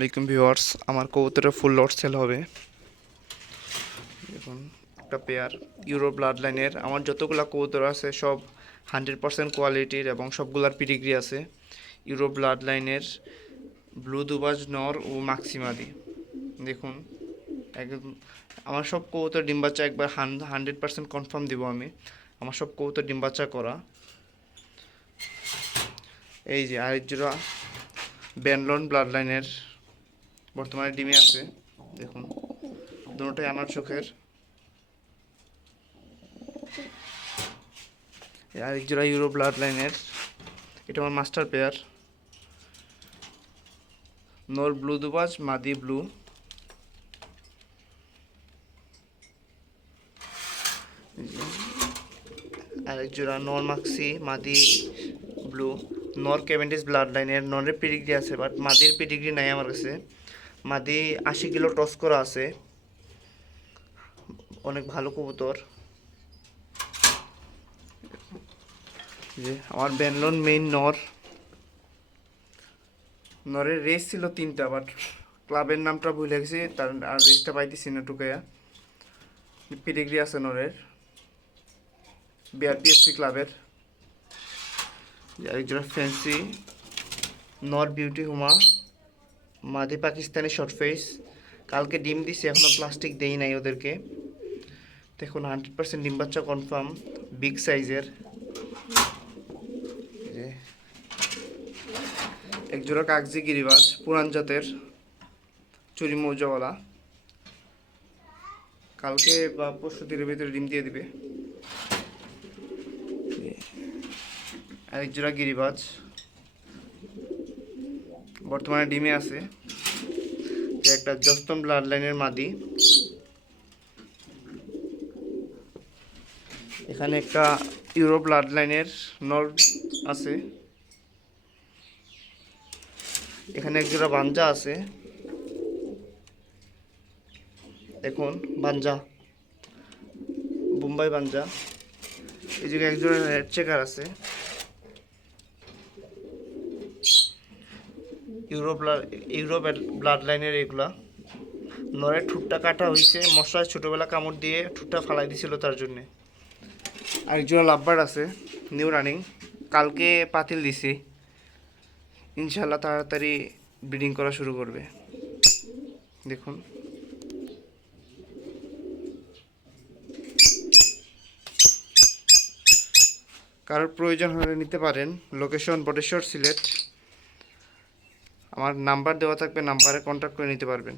আলাইকুম ভিউয়ার্স, আমার কবুতরের ফুল লট সেল হবে। দেখুন একটা পেয়ার ইউরো ব্লাড লাইনের। আমার যতগুলো কবুতর আছে সব 100% কোয়ালিটির এবং সবগুলার পিডিগ্রি আছে। ইউরো ব্লাড লাইনের ব্লু দুবাজ নর ও মাক্সিমাদি। দেখুন একদম আমার সব কবুতর ডিম বাচ্চা একবার 100% কনফার্ম দিব আমি। আমার সব কবুতর ডিম বাচ্চা করা। এই যে আরেক জোড়া ব্যানলন ব্লাড লাইনের বর্তমানে ডিমে আছে। দেখুন দুটোটাই আনার চোখের। আরেক জোড়া ইউরো ব্লাড লাইনের, এটা আমার মাস্টার পেয়ার। নর ব্লু দুবাজ, মাদি ব্লু। আরেক জোড়া নর মাক্সি, মাদি ব্লু। নর ক্যাভেন্ডিশ ব্লাড লাইনের, নরের পিডিগ্রি আছে বাট মাদির পিডিগ্রি নাই আমার কাছে। মাদি 80 কিলো টস করা আছে, অনেক ভালো কবুতর। যে আমার ব্যানলন মেইন নর, নরের রেস ছিল 3টা বাট ক্লাবের নামটা ভুলে গেছি, তার আর রেসটা পাইতেছি না টুকাইয়া। পিডিগ্রি আছে নরের, বিআরপিএফসি ক্লাবের। আরেকজোড়া ফ্যান্সি নর বিউটি হুমা, মাদি পাকিস্তানি শর্ট ফেস। কালকে ডিম দিছে, এখনো প্লাস্টিক দেই নাই ওদেরকে। দেখুন 100% ডিম বাচ্চা কনফার্ম, বিগ সাইজের। একজোড়া কাগজি গিরিবাজ, পুরান জাতের, চুরি মৌজাওয়ালা। কালকে বা পরশু দিনের ভিতরে ডিম দিয়ে দিবে। আরেক জোড়া গিরিবাজ বর্তমানে ডিমে আছে। একটা জস্তন ব্লাড লাইনের মাদি। এখানে একটা ইউরো ব্লাড লাইনের নর আছে। এখানে এক জোড়া বাঞ্জা আছে, দেখুন বাঞ্জা, বোম্বাই বাঞ্জা। এই জায়গায় এক জোড়া রেড চেকার আছে। ইউরো ব্লাড লাইনের এগুলা। নরের ঠুটটা কাটা হয়েছে, মশায় ছোটোবেলা কামড় দিয়ে ঠুটটা ফালাই দিছিল তার জন্যে। আরেকজোড়া লাভবার আছে, নিউ রানিং, কালকে পাতিল দিছি। ইনশাল্লাহ তাড়াতাড়ি ব্রিডিং করা শুরু করবে। দেখুন কারোর প্রয়োজন হলে নিতে পারেন। লোকেশন বটেশ্বর, সিলেট। আমার নাম্বার দেওয়া থাকবে, নাম্বারে কন্ট্যাক্ট করে নিতে পারবেন।